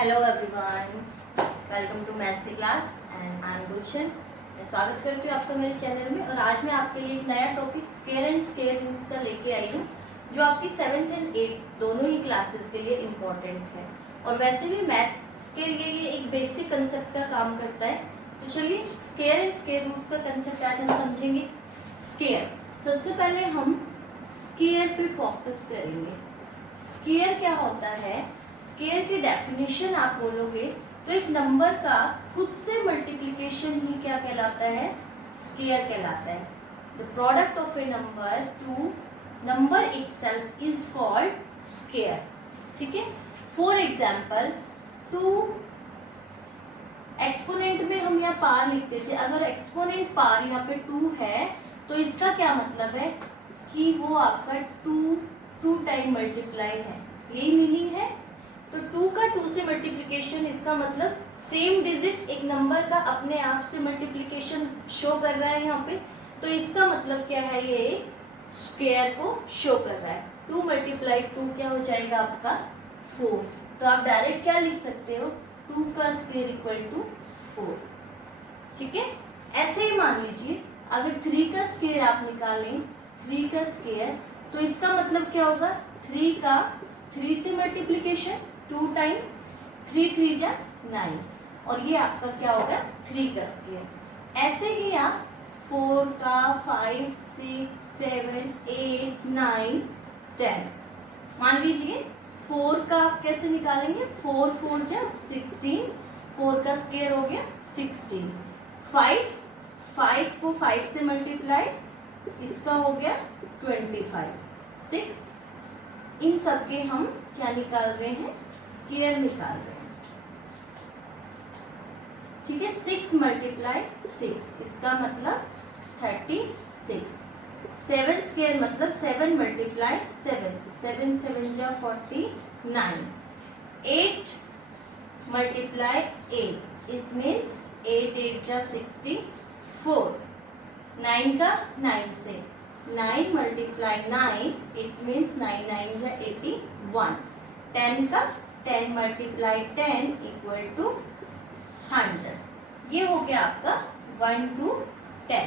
Hello everyone, welcome to maths the class and I am Gulshan. मैं स्वागत करती हूँ आपका मेरे चैनल में। और आज मैं आपके लिए एक नया topic square and square roots का लेके आई हूँ, जो आपकी 7th एंड 8th दोनों ही क्लासेस के लिए इम्पोर्टेंट है। और वैसे भी मैथ्स के लिए ये एक बेसिक कंसेप्ट का काम करता है। तो चलिए स्क्वायर एंड स्क्वायर रूट्स का कंसेप्ट आज हम समझेंगे। स्क्वायर, सबसे पहले हम स्क्वायर पे फोकस करेंगे। स्क्वायर क्या होता है? स्क्वायर की डेफिनेशन आप बोलोगे तो एक नंबर का खुद से मल्टीप्लिकेशन ही क्या कहलाता है? स्क्वायर कहलाता है। The product of A number two number itself is called square. ठीक है। फॉर एग्जाम्पल, टू एक्सपोनेंट में हम यहाँ पार लिखते थे। अगर एक्सपोनेंट पार यहाँ पे 2 है तो इसका क्या मतलब है कि वो आपका 2 टाइम मल्टीप्लाई है, यही मीनिंग है। तो 2 का 2 से मल्टीप्लिकेशन, इसका मतलब सेम डिजिट एक नंबर का अपने आप से मल्टीप्लिकेशन शो कर रहा है यहाँ पे। तो इसका मतलब क्या है? ये स्क्वायर को शो कर रहा है। 2 मल्टीप्लाई 2 क्या हो जाएगा आपका? 4। तो आप डायरेक्ट क्या लिख सकते हो? 2 का स्क्वायर इक्वल टू 4। ठीक है। ऐसे ही मान लीजिए अगर 3 का स्क्वायर आप निकालें, 3 का स्क्वायर, तो इसका मतलब क्या होगा? 3 का 3 से मल्टीप्लिकेशन 2 टाइम, 3 3 जा 9, और ये आपका क्या होगा? 3 का स्क्वायर। ऐसे ही आप 4 का 5 6 7 8 9 10 मान लीजिए। 4 का आप कैसे निकालेंगे? 4 4 जा 16, 4 का स्क्वायर हो गया 16। 5 को 5 से मल्टीप्लाई, इसका हो गया 25। 6, इन सब के हम क्या निकाल रहे हैं? स्क्वायर निकाल रहे हैं। ठीक है। 6 मल्टीप्लाई 6, इसका मतलब 36। 7 स्क्वायर मतलब 7 मल्टीप्लाई 7, 7 7 जा 49। 8 मल्टीप्लाई 8, इट मीन्स 8 8 जा 64। 9 का 9 से, 9 मल्टीप्लाई 9, इट मीन्स 9 9 जा 81। 10 का 10 मल्टीप्लाई 10 इक्वल टू 100। ये हो गया आपका 1 to 10।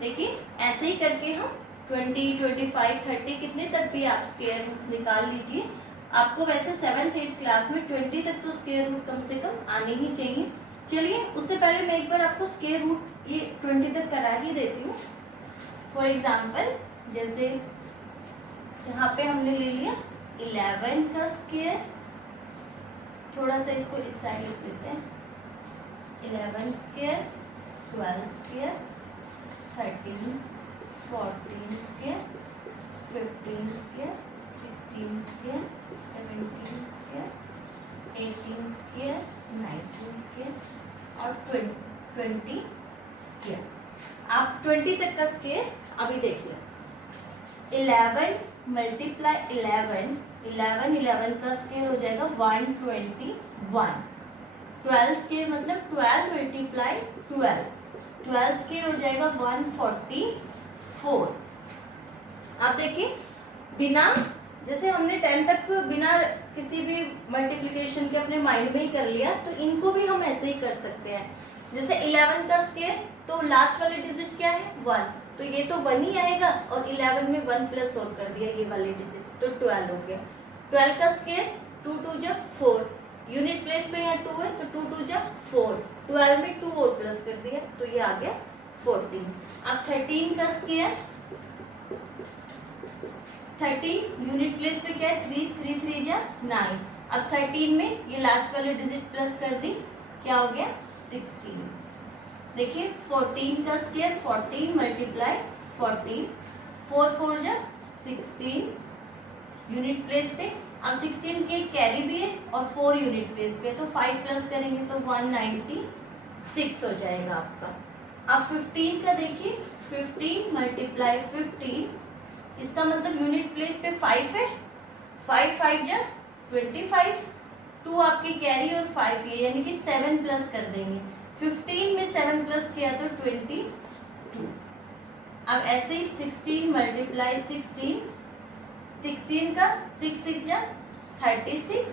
देखिए ऐसे ही करके हम 20 25 30 कितने तक भी आप स्क्वायर रूट्स निकाल लीजिए। आपको वैसे 7th 8th क्लास में 20 तक तो स्क्वायर रूट कम से कम आने ही चाहिए। चलिए उससे पहले मैं एक बार आपको स्क्वायर रूट ये 20 तक करा ही देती हूँ। फॉर एग्जाम्पल, जैसे यहाँ पे हमने ले लिया 11 का स्क्वायर, थोड़ा सा इसको इस साइड लिख देते हैं। 11 square, 12 square, 13 14 square, 15 square, 16 square, 17 square, 18 square, 19 square और 20 स्क्वायर। आप 20 तक का स्क्वायर अभी देख लो। 11 मल्टीप्लाई 11, 11 का स्क्वायर हो जाएगा 121। 12 स्क्वायर मतलब 12 मल्टीप्लाई 12, 12 स्क्वायर हो जाएगा 144। आप देखिए, बिना, जैसे हमने 10 तक बिना किसी भी मल्टीप्लिकेशन के अपने माइंड में ही कर लिया, तो इनको भी हम ऐसे ही कर सकते हैं। जैसे 11 का स्क्वायर, तो लास्ट वाले डिजिट क्या है? 1, तो ये तो 1 ही आएगा, और 11 में 1 प्लस और कर दिया ये वाले डिजिट, तो 12 हो गया। 12 का स्क्वायर 2 2 जा 4, यूनिट प्लेस पे यहाँ 2 है तो 2 2 जा 4, 12 में 2 और प्लस कर दिया तो ये आ गया 14। अब 13 का स्क्वायर, 13 यूनिट प्लेस पे क्या है? 3 3 3 जा 9। अब 13 में ये लास्ट वाले डिजिट प्लस कर दी, क्या हो गया? 16। देखिए 14 का स्क्वायर, 14 मल्टीप्लाई 14, 4 4 जा 16 यूनिट प्लेस पे। अब 16 की कैरी भी है और 4 यूनिट प्लेस पे, तो 5 प्लस करेंगे तो 196 हो जाएगा आपका। अब 15 का देखिए, 15 मल्टीप्लाई 15, इसका मतलब यूनिट प्लेस पे 5 है, 5 5 जा 25, 2 आपकी कैरी और 5 ये, यानी कि 7 प्लस कर देंगे। 15 में 7 प्लस किया तो 22। अब ऐसे ही 16 मल्टीप्लाई 16, 16 का 6 6 जा 36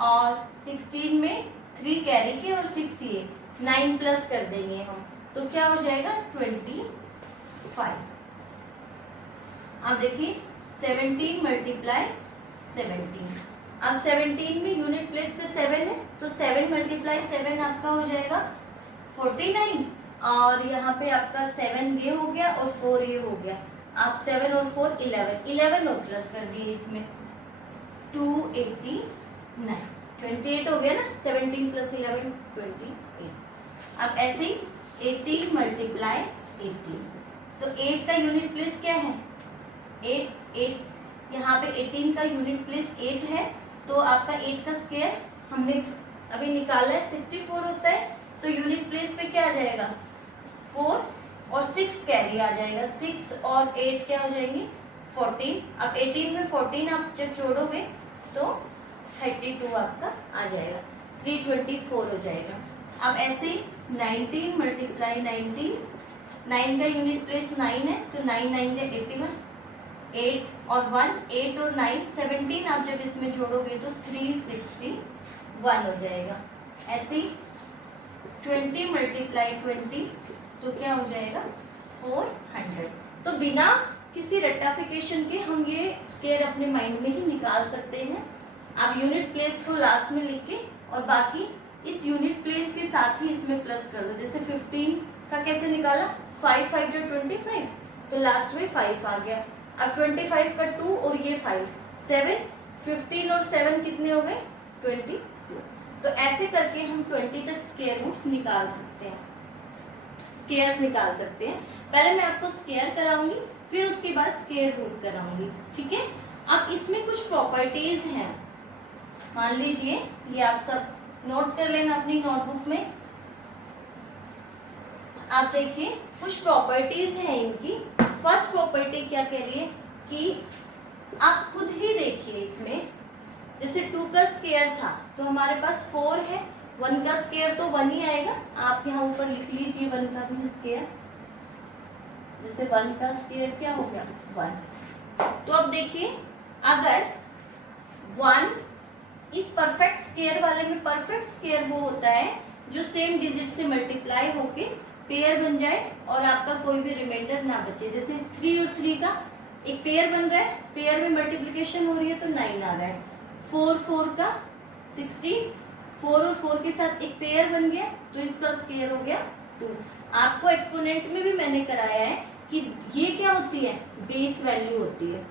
और 16 में 3 कैरी के और 6 ये 9 प्लस कर देंगे हम, तो क्या हो जाएगा 25। अब देखिए 17 मल्टीप्लाई 17, अब 17 में यूनिट प्लेस पे 7 है, तो 7 मल्टीप्लाई 7 आपका हो जाएगा 49, और यहाँ पे आपका 7 ये हो गया और 4 ये हो गया, आप 7 और 4 11 और प्लस कर दिए इसमें 289, 28 हो गया ना, 17 प्लस 11 28। अब ऐसे ही 18 मल्टीप्लाई 18, तो 8 का यूनिट प्लेस क्या है 8, यहाँ पे 18 का यूनिट प्लेस 8 है, तो आपका 8 का स्क्वायर हमने अभी निकाला है 64 होता है, तो यूनिट प्लेस पे क्या आ जाएगा 4 और 6 कैरी आ जाएगा, 6 और 8 क्या हो जाएंगे 14। अब 18 में 14 आप जब जोड़ोगे तो 32 आपका आ जाएगा, 324 हो जाएगा। अब ऐसे ही 19 मल्टीप्लाई 19, 9 का यूनिट प्लेस 9 है, तो 9 9 जा 81, 8 और 1, 8 और 9 17 आप जब इसमें जोड़ोगे तो 361 हो जाएगा। ऐसे ही 20 मल्टीप्लाई 20, तो क्या हो जाएगा 400। तो बिना किसी रेक्टिफिकेशन के हम ये स्क्वायर अपने माइंड में ही निकाल सकते हैं। आप यूनिट प्लेस को लास्ट में लिख के और बाकी इस यूनिट प्लेस के साथ ही इसमें प्लस कर दो। जैसे 15 का कैसे निकाला, 5 5 जो 25, तो लास्ट में 5 आ गया। अब 25 का 2 और ये 5 7, 15 और 7 कितने हो गए 22। तो ऐसे करके हम 20 तक स्क्वायर रूट्स निकाल सकते हैं, स्क्वायर्स निकाल सकते हैं। पहले मैं आपको स्क्वायर कराऊंगी, फिर उसके बाद स्क्वायर रूट कराऊंगी, ठीक है। अब इसमें कुछ प्रॉपर्टीज हैं, मान लीजिए ये आप सब नोट कर लेना अपनी नोटबुक में। आप देखिए कुछ प्रॉपर्टीज हैं इनकी। फर्स्ट प्रॉपर्टी क्या कह रही है कि आप खुद ही देखिए इसमें, जैसे 2 का स्क्वायर था तो हमारे पास 4 है, 1 का स्क्वायर तो 1 ही आएगा। आप यहाँ ऊपर लिख लीजिए 1 का भी स्क्वायर, जैसे 1 का स्क्वायर क्या हो गया 1। तो अब देखिए अगर 1 इस परफेक्ट स्क्वायर वाले में, परफेक्ट स्क्वायर वो होता है जो सेम डिजिट से मल्टीप्लाई होके पेयर बन जाए और आपका कोई भी रिमाइंडर ना बचे। जैसे 3 और 3 का एक पेयर बन रहा है, पेयर में मल्टीप्लिकेशन हो रही है तो 9 आ रहा है। 4 4 का 16, 4 और 4 के साथ एक पेयर बन गया तो इसका स्क्वायर हो गया 2। आपको एक्सपोनेंट में भी मैंने कराया है कि ये क्या होती है, बेस वैल्यू होती है।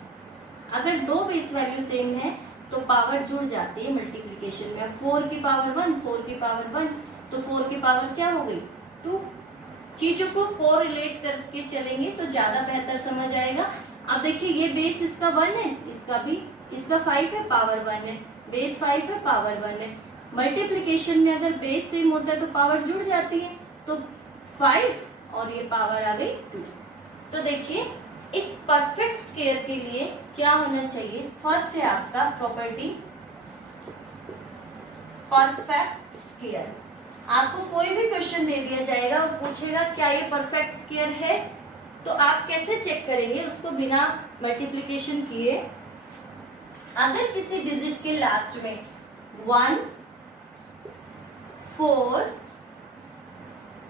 अगर दो बेस वैल्यू सेम है तो पावर जुड़ जाती है मल्टीप्लिकेशन में। 4 की पावर 1, 4 की पावर 1, तो 4 की पावर क्या हो गई 2। चीजों को कोरिलेट करके चलेंगे तो ज्यादा बेहतर समझ आएगा। अब देखिए ये बेस इसका 1 है, इसका भी, इसका 5 है पावर 1 है, बेस 5 है पावर 1 है। मल्टीप्लिकेशन में अगर बेस सेम होता है तो पावर जुड़ जाती है, तो 5 और ये पावर आ गई 2। तो देखिए एक परफेक्ट स्क्वायर के लिए क्या होना चाहिए, फर्स्ट है आपका प्रॉपर्टी परफेक्ट स्क्वायर। आपको कोई भी क्वेश्चन दे दिया जाएगा और पूछेगा क्या ये परफेक्ट स्क्वायर है, तो आप कैसे चेक करेंगे उसको बिना मल्टीप्लिकेशन किए। अगर किसी डिजिट के लास्ट में 1 4,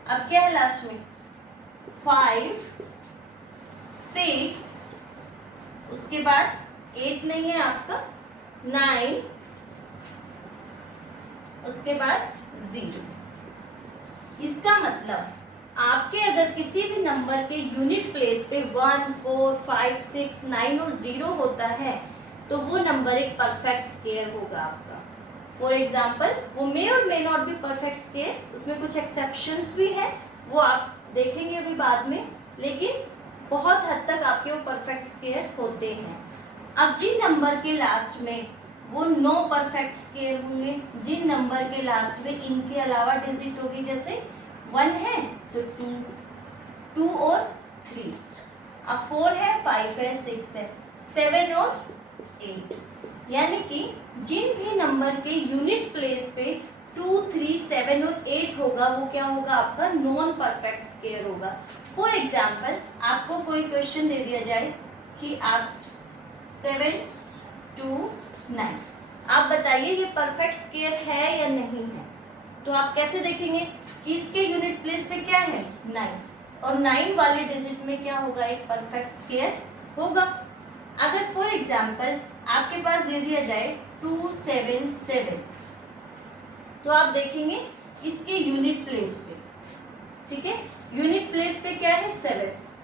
अब क्या है लास्ट में 5 6, उसके बाद 8 नहीं है आपका 9, उसके बाद 0। इसका मतलब आपके अगर किसी भी नंबर के यूनिट प्लेस पे 1 4 5 6 9 और 0 होता है तो वो नंबर एक परफेक्ट स्क्वायर होगा आपका। फॉर एग्जाम्पल वो मे और may not be perfect square, उसमें कुछ एक्सेप्शंस भी है, वो आप देखेंगे अभी बाद में, लेकिन बहुत हद तक आपके वो परफेक्ट स्क्वायर होते हैं। अब जिन नंबर के लास्ट में वो नो परफेक्ट स्क्वायर होंगे, जिन नंबर के लास्ट में इनके अलावा डिजिट होगी, जैसे 1 है तो 2 और 3, अब 4 है 5 है 6 है 7 और 8, यानी कि जिन भी नंबर के यूनिट प्लेस पे 2 3 7 और 8 होगा वो क्या होगा आपका नॉन परफेक्ट स्क्वायर होगा। फॉर एग्जाम्पल आपको कोई क्वेश्चन दे दिया जाए कि आप 7 2 9, आप बताइए ये परफेक्ट स्क्वायर है या नहीं है। तो आप कैसे देखेंगे कि इसके यूनिट प्लेस पे क्या है 9, और 9 वाले डिजिट में क्या होगा, एक परफेक्ट स्क्वायर होगा। अगर फॉर एग्जाम्पल आपके पास दे दिया जाए 277, तो आप देखेंगे इसके यूनिट प्लेस पे, ठीक है, यूनिट प्लेस पे क्या है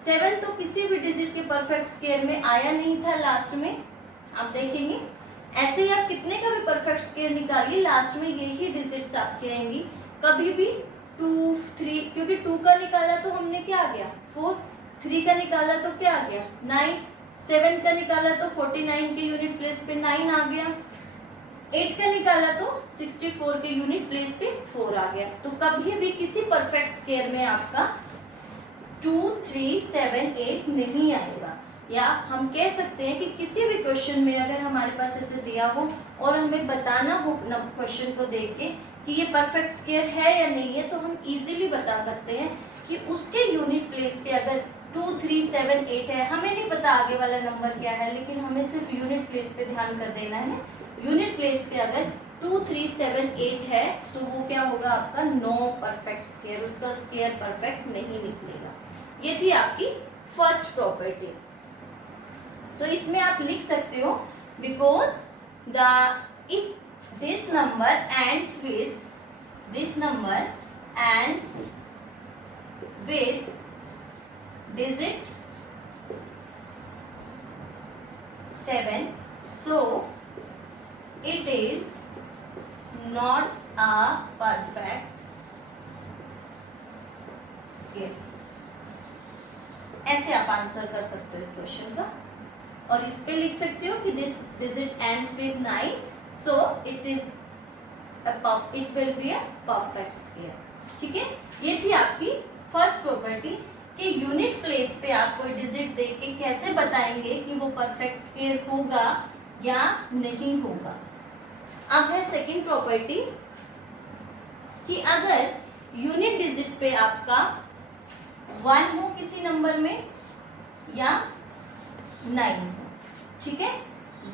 7 तो किसी भी डिजिट के परफेक्ट स्क्वायर में आया नहीं था लास्ट में। आप देखेंगे ऐसे ही आप कितने का भी परफेक्ट स्क्वायर निकालिए, लास्ट में यही डिजिट्स आपके आएंगी, कभी भी 2 3, क्योंकि 2 का निकाला तो हमने क्या आ गया 4, 3 का निकाला तो क्या आ गया 9, 7 का निकाला तो 49 के यूनिट प्लेस पे 9 आ गया, 8 का निकाला तो 64 के यूनिट प्लेस पे 4 आ गया। तो कभी भी किसी परफेक्ट स्क्वायर में आपका 2 3 7 8 नहीं आएगा। या हम कह सकते हैं कि किसी भी क्वेश्चन में अगर हमारे पास ऐसे दिया हो और हमें बताना हो क्वेश्चन को देख के कि ये परफेक्ट स्क्वायर है या नहीं है, तो हम इजीली बता सकते हैं कि उसके यूनिट प्लेस पे अगर 2 3 7 8 है, हमें नहीं पता आगे वाला नंबर क्या है, लेकिन हमें सिर्फ यूनिट प्लेस पे ध्यान कर देना है। यूनिट प्लेस पे अगर 2 3 7 8 है तो वो क्या होगा आपका नो परफेक्ट स्क्वायर, उसका स्क्वायर परफेक्ट नहीं निकलेगा। ये थी आपकी फर्स्ट प्रॉपर्टी। तो इसमें आप लिख सकते हो because the if this number ends with digit 7, so it is not a perfect square। ऐसे आप आंसर कर सकते हो इस क्वेश्चन का। और इस पे लिख सकते हो कि this digit ends with 9, so it will be a perfect square. ठीक है, ये थी आपकी फर्स्ट प्रॉपर्टी कि यूनिट प्लेस पे आप कोई डिजिट दे के कैसे बताएंगे कि वो परफेक्ट स्क्वायर होगा या नहीं होगा। अब है सेकंड प्रॉपर्टी कि अगर यूनिट डिजिट पे आपका 1 हो किसी नंबर में या 9 हो, ठीक है,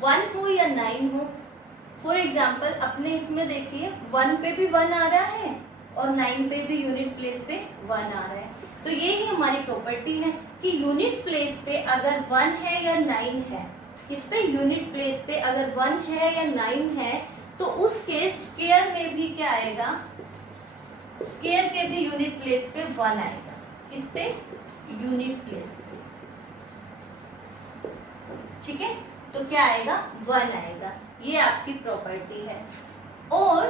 1 हो या 9 हो। फॉर एग्जाम्पल अपने इसमें देखिए 1 पे भी 1 आ रहा है और 9 पे भी यूनिट प्लेस पे 1 आ रहा है। तो ये ही हमारी प्रॉपर्टी है कि यूनिट प्लेस पे अगर 1 है या 9 है, इस पे यूनिट प्लेस पे अगर 1 है या 9 है तो उसके स्क्वायर में भी क्या आएगा, स्क्वायर के भी यूनिट प्लेस पे 1 आएगा। इस पे यूनिट प्लेस पे, ठीक है, तो क्या आएगा 1 आएगा। ये आपकी प्रॉपर्टी है। और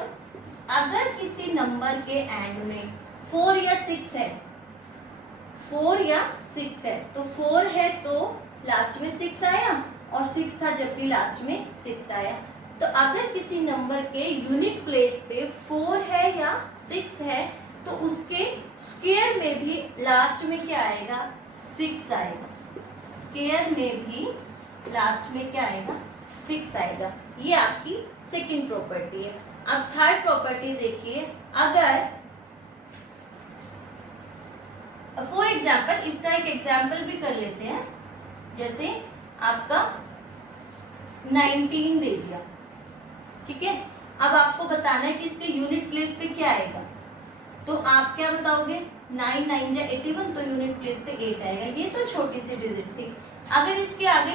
अगर किसी नंबर के एंड में 4 या 6 है, 4 या 6 है, तो 4 है तो लास्ट में 6 आया और 6 था जब भी लास्ट में 6 आया। तो अगर किसी नंबर के यूनिट प्लेस पे 4 है या 6 है तो उसके स्क्वायर में भी लास्ट में क्या आएगा 6 आएगा। स्क्वायर में भी लास्ट में क्या आएगा 6 आएगा। ये आपकी सेकंड प्रॉपर्टी है। अब थर्ड प्रॉपर्टी देखिए, अगर फॉर एग्जाम्पल इसका एक एग्जाम्पल भी कर लेते हैं, जैसे आपका 19 दे दिया, ठीक है, अब आपको बताना है कि इसके यूनिट प्लेस पे क्या आएगा। तो आप क्या बताओगे 9 9 जा 81, तो यूनिट प्लेस पे 8 आएगा। ये तो छोटी सी डिजिट थी। अगर इसके आगे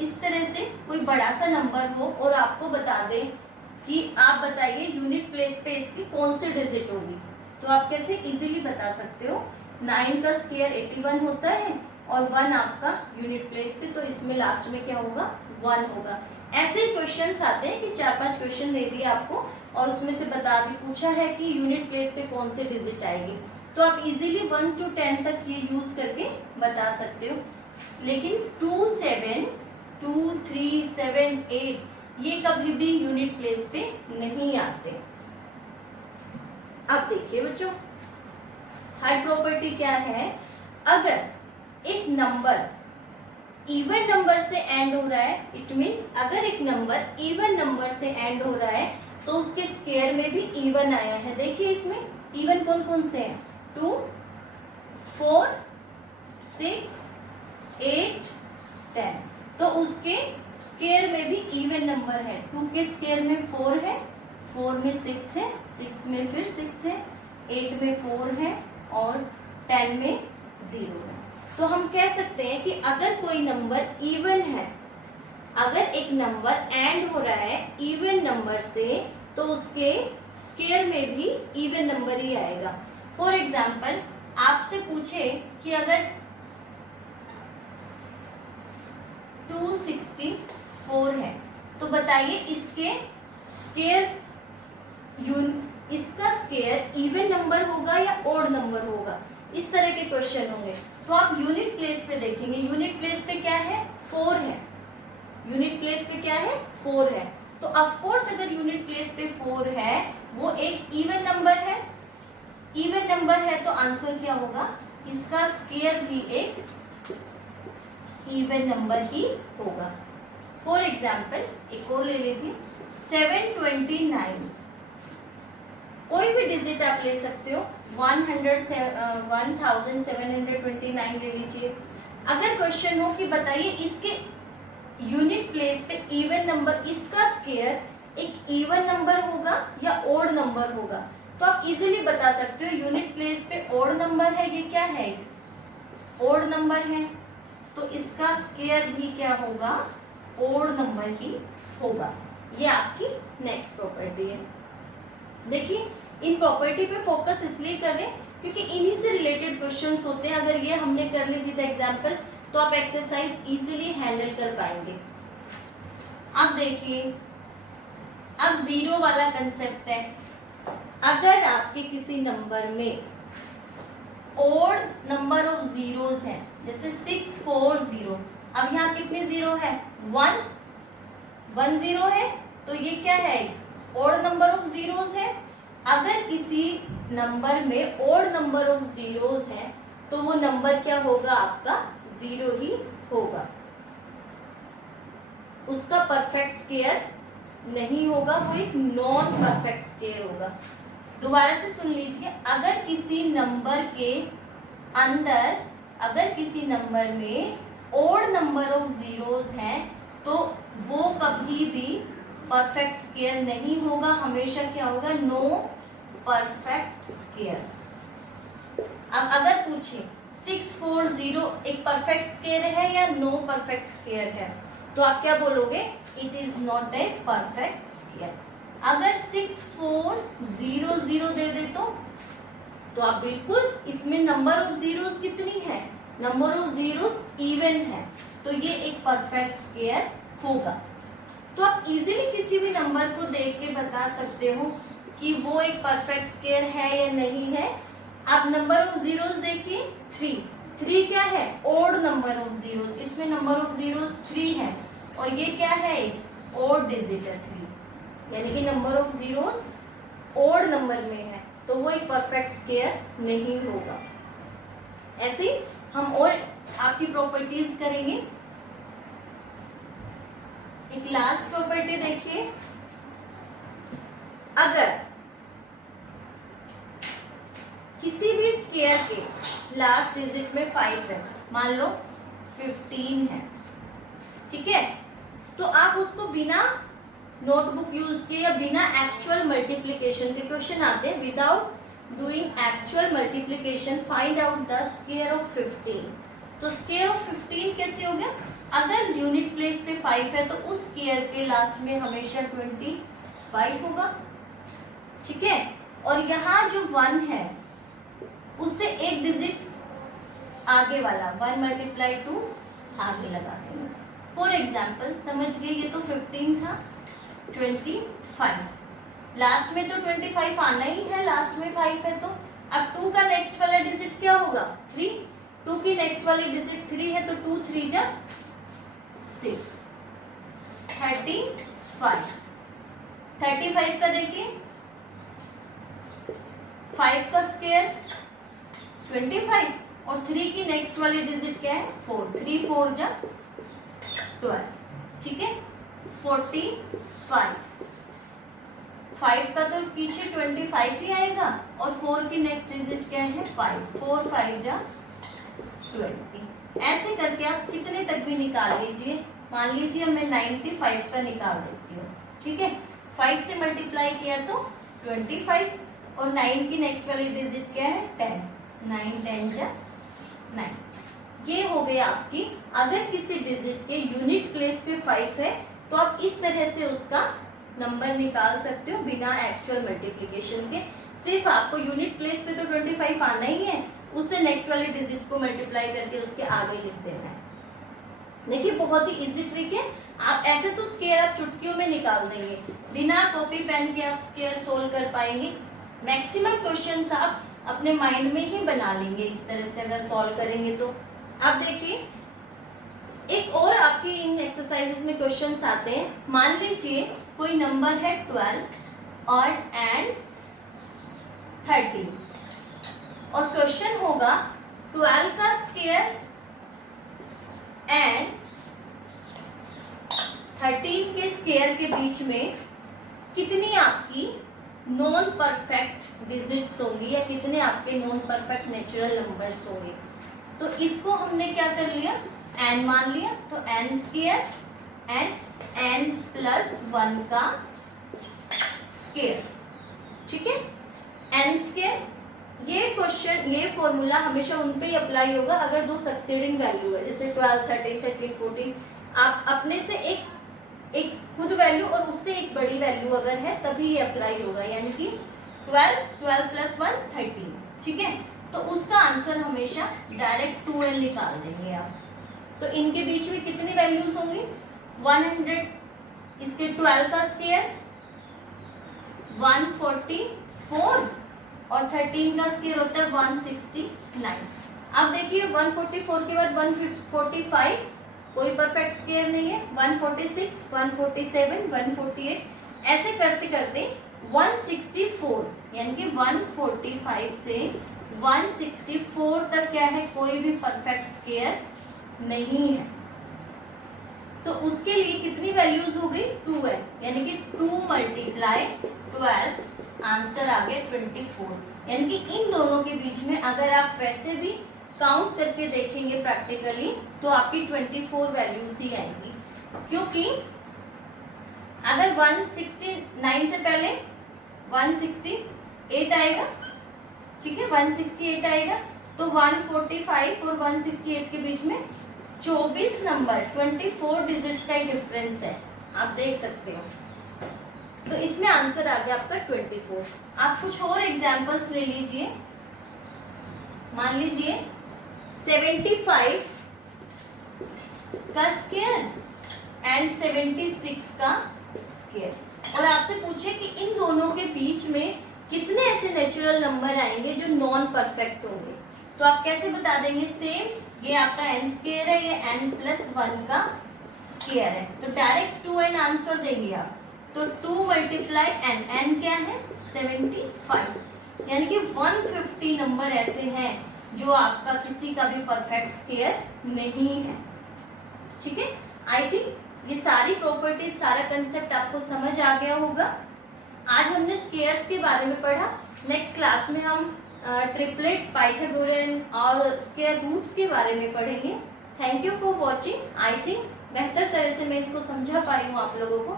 इस तरह से कोई बड़ा सा नंबर हो और आपको बता दे कि आप बताइए यूनिट प्लेस पे इसकी कौन सी डिजिट होगी, तो आप कैसे इजीली बता सकते हो 9 का स्क्वायर 81 होता है और 1 आपका यूनिट प्लेस पे, तो इसमें लास्ट में क्या होगा 1 होगा। ऐसे क्वेश्चंस आते हैं कि 4-5 क्वेश्चन दे दिए आपको और उसमें से पूछा है कि यूनिट प्लेस पे कौन सी डिजिट आएगी, तो आप इजीली 1 to 10 तक ये यूज करके बता सकते हो। लेकिन 2 7 2 3 7 8 ये कभी भी यूनिट प्लेस पे नहीं आते। अब देखिए बच्चों, थर्ड प्रॉपर्टी क्या है, अगर एक नंबर इवन नंबर से एंड हो रहा है, इट मींस अगर एक नंबर इवन नंबर से एंड हो रहा है तो उसके स्क्वायर में भी इवन आया है। देखिए इसमें इवन कौन कौन से हैं, 2 4 6 8 10, तो उसके स्क्वायर में भी इवन नंबर है, 2 के स्क्वायर में 4 है, 4 में 6 है, 6 में फिर 6 है, 8 में 4 है और 10 में 0 है। तो हम कह सकते हैं कि अगर कोई नंबर इवन है, अगर एक नंबर एंड हो रहा है इवन नंबर से, तो उसके स्क्वायर में भी इवन नंबर ही आएगा। फॉर एग्जाम्पल आपसे पूछे कि अगर 264 है तो बताइए इसके स्क्वायर इसका स्क्वायर इवन नंबर होगा या ओड नंबर होगा, इस तरह के क्वेश्चन होंगे। तो आप यूनिट प्लेस पे देखेंगे, यूनिट प्लेस पे क्या है 4 है, यूनिट प्लेस पे क्या है 4 है। तो ऑफ कोर्स अगर यूनिट प्लेस पे 4 है वो एक इवन नंबर है, इवन नंबर है तो आंसर क्या होगा, इसका स्क्वायर भी एक इवन नंबर ही होगा। फॉर एग्जाम्पल एक और ले लीजिए 729, कोई भी डिजिट आप ले सकते हो, 1729 ले लीजिए। अगर क्वेश्चन हो कि बताइए इसके यूनिट प्लेस पे इवन नंबर, इसका स्क्वायर एक इवन नंबर होगा या ओड नंबर होगा, तो आप इजीली बता सकते हो यूनिट प्लेस पे ओड नंबर है, ये क्या है ओड नंबर है, तो इसका स्क्वायर भी क्या होगा ओड नंबर ही होगा। ये आपकी नेक्स्ट प्रॉपर्टी है। देखिए इन प्रॉपर्टी पे फोकस इसलिए कर रहे हैं क्योंकि इन्हीं से रिलेटेड क्वेश्चंस होते हैं। अगर ये हमने कर ली विद एग्जांपल तो आप एक्सरसाइज इजीली हैंडल कर पाएंगे। अब देखिए अब जीरो वाला कंसेप्ट है। अगर आपके किसी नंबर में ओड नंबर ऑफ जीरोस है, जैसे 640, अब यहाँ कितने जीरो है 1 जीरो है, तो ये क्या है ओड नंबर ऑफ जीरोस है। अगर किसी नंबर में ओड नंबर ऑफ जीरोस है तो वो नंबर क्या होगा आपका 0 ही होगा, उसका परफेक्ट स्क्वायर नहीं होगा, वो एक नॉन परफेक्ट स्क्वायर होगा। दोबारा से सुन लीजिए, अगर किसी नंबर के अंदर, अगर किसी नंबर में ओड नंबर ऑफ जीरोस हैं तो वो कभी भी परफेक्ट स्क्वायर नहीं होगा, हमेशा क्या होगा नो परफेक्ट स्क्वायर। अब अगर पूछे 640 एक परफेक्ट स्क्वायर है या नो परफेक्ट स्क्वायर है, तो आप क्या बोलोगे it is not a perfect square. अगर 6400 दे दे तो आप बिल्कुल इसमें नंबर ऑफ जीरोस कितनी है, नंबर ऑफ जीरोस इवन है, तो ये एक परफेक्ट स्क्वायर होगा। तो आप इजीली किसी भी नंबर को देख के बता सकते हो कि वो एक परफेक्ट स्क्वायर है या नहीं है। आप नंबर ऑफ जीरोस देखिए 3 क्या है ओड नंबर ऑफ जीरोस, इसमें नंबर ऑफ जीरोस 3 है और ये क्या है ओड डिजिट है 3, यानी कि number of zeros odd number में है तो वो एक परफेक्ट स्क्वायर नहीं होगा। ऐसे ही हम और आपकी प्रॉपर्टीज करेंगे। एक लास्ट प्रॉपर्टी देखिए, अगर किसी भी स्क्वायर के लास्ट डिजिट में 5 है, मान लो 15 है, ठीक है, तो आप उसको बिना नोटबुक यूज किए या बिना एक्चुअल मल्टीप्लिकेशन के क्वेश्चन आते हैं, without doing actual multiplication find out the square of 15। तो स्क्वायर ऑफ 15 कैसे हो गया, अगर यूनिट प्लेस पे 5 है तो उस स्क्वायर के लास्ट में हमेशा 25 होगा, ठीक है, और यहाँ जो 1 है उससे एक डिजिट आगे वाला 1 मल्टीप्लाई 2 आगे लगा देंगे। फॉर एग्जाम्पल समझ गए, ये तो 15 था, 25 लास्ट में तो 25 आना ही है, लास्ट में 5 है, तो अब 2 का नेक्स्ट वाला डिजिट क्या होगा 3, 2 की नेक्स्ट वाली डिजिट 3 है तो 2 3 जा 6, 35 का देखिए 5 का स्क्वायर 25 और 3 की नेक्स्ट वाली डिजिट क्या है 4, 3 4 जा 12, ठीक है 45, 5 का तो पीछे 25 ही आएगा और 4 की नेक्स्ट डिजिट क्या है 5, 4 5 जा 20। ऐसे करके आप कितने तक भी निकाल लीजिए, मान लीजिए मैं 95 का निकाल देती हूँ, ठीक है। 5 से मल्टीप्लाई किया तो 25 और 9 की नेक्स्ट वाली डिजिट क्या है 10, 9 10 जा 9। ये हो गया आपकी, अगर किसी डिजिट के यूनिट प्लेस पे 5 है तो आप इस तरह से उसका नंबर निकाल सकते हो बिना एक्चुअल मल्टीप्लिकेशन के। सिर्फ आपको यूनिट प्लेस पे तो 25 आना ही है, उससे नेक्स्ट वाले डिजिट को मल्टीप्लाई करके उसके आगे लिख देना है। देखिए बहुत ही इजी ट्रिक है। आप ऐसे तो स्क्वायर आप चुटकियों में निकाल देंगे, बिना कॉपी पेन के आप स्क्वायर सोल्व कर पाएंगे। मैक्सिमम क्वेश्चंस आप अपने माइंड में ही बना लेंगे इस तरह से अगर सॉल्व करेंगे तो। अब देखिए एक और आपकी इन एक्सरसाइजेस में क्वेश्चंस आते हैं। मान लीजिए कोई नंबर है 12 और एंड 13 और क्वेश्चन होगा 12 का स्क्वायर एंड 13 के स्क्वायर के बीच में कितनी आपकी नॉन परफेक्ट डिजिट्स होंगी या कितने आपके नॉन परफेक्ट नेचुरल नंबर्स होंगे। तो इसको हमने क्या कर लिया, n मान लिया, तो n square and n plus 1 का स्क्वायर, ठीक है। n स्क्वायर, ये क्वेश्चन ये फॉर्मूला हमेशा उन पे ही अप्लाई होगा अगर दो सक्सीडिंग वैल्यू है, जैसे 12 13 13 14। आप अपने से एक खुद वैल्यू और उससे एक बड़ी वैल्यू अगर है तभी ये अप्लाई होगा, यानी कि 12 प्लस 1 13, ठीक है। तो उसका आंसर हमेशा डायरेक्ट 2n निकाल देंगे आप। तो इनके बीच में कितनी वैल्यूज होंगी 100, इसके 12 का स्क्वायर 144 और 13 का स्क्वायर होता है 169। अब देखिए 144 के बाद 145 कोई परफेक्ट स्क्वायर नहीं है, 146 147 148 ऐसे करते करते 164, यानी कि 145 से 164 तक क्या है, कोई भी परफेक्ट स्क्वायर नहीं है। तो उसके लिए कितनी वैल्यूज हो गई 2n, यानी कि 2 मल्टीप्लाई 12, आंसर आ गया 24। यानी कि इन दोनों के बीच में अगर आप वैसे भी काउंट करके देखेंगे प्रैक्टिकली तो आपकी 24 वैल्यूज ही आएंगी, क्योंकि अगर 169 से पहले 168 आएगा, ठीक है, 168 आएगा, तो 145 और 168 के बीच में 24 नंबर 24 डिजिट्स का ही डिफरेंस है, आप देख सकते हो। तो इसमें आंसर आ गया आपका 24। आप कुछ और एग्जांपल्स ले लीजिए। मान लीजिए 75 का स्क्वायर एंड 76 का स्क्वायर, और आपसे पूछे कि इन दोनों के बीच में कितने ऐसे नेचुरल नंबर आएंगे जो नॉन परफेक्ट होंगे। तो आप कैसे बता देंगे, सेम ये आपका n स्क्वायर है, ये n प्लस 1 का स्क्वायर है, तो डायरेक्ट 2n आंसर देंगे आप। तो 2 मल्टीप्लाई n क्या है 75, यानी कि 150 नंबर ऐसे हैं जो आपका किसी का भी परफेक्ट स्क्वायर नहीं है, ठीक है। आई थिंक ये सारी प्रॉपर्टीज, सारा कंसेप्ट आपको समझ आ गया होगा। आज हमने स्क्वायर्स के बारे में पढ़ा, नेक्स्ट क्लास में हम ट्रिपलेट, पाइथागोरियन और स्क्वायर रूट्स के बारे में पढ़ेंगे। Thank you for watching. I think बेहतर तरह से मैं इसको समझा पाई हूँ आप लोगों को।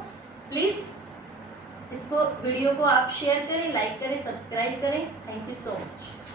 प्लीज इसको वीडियो को आप शेयर करें, लाइक करें, सब्सक्राइब करें। Thank you so much.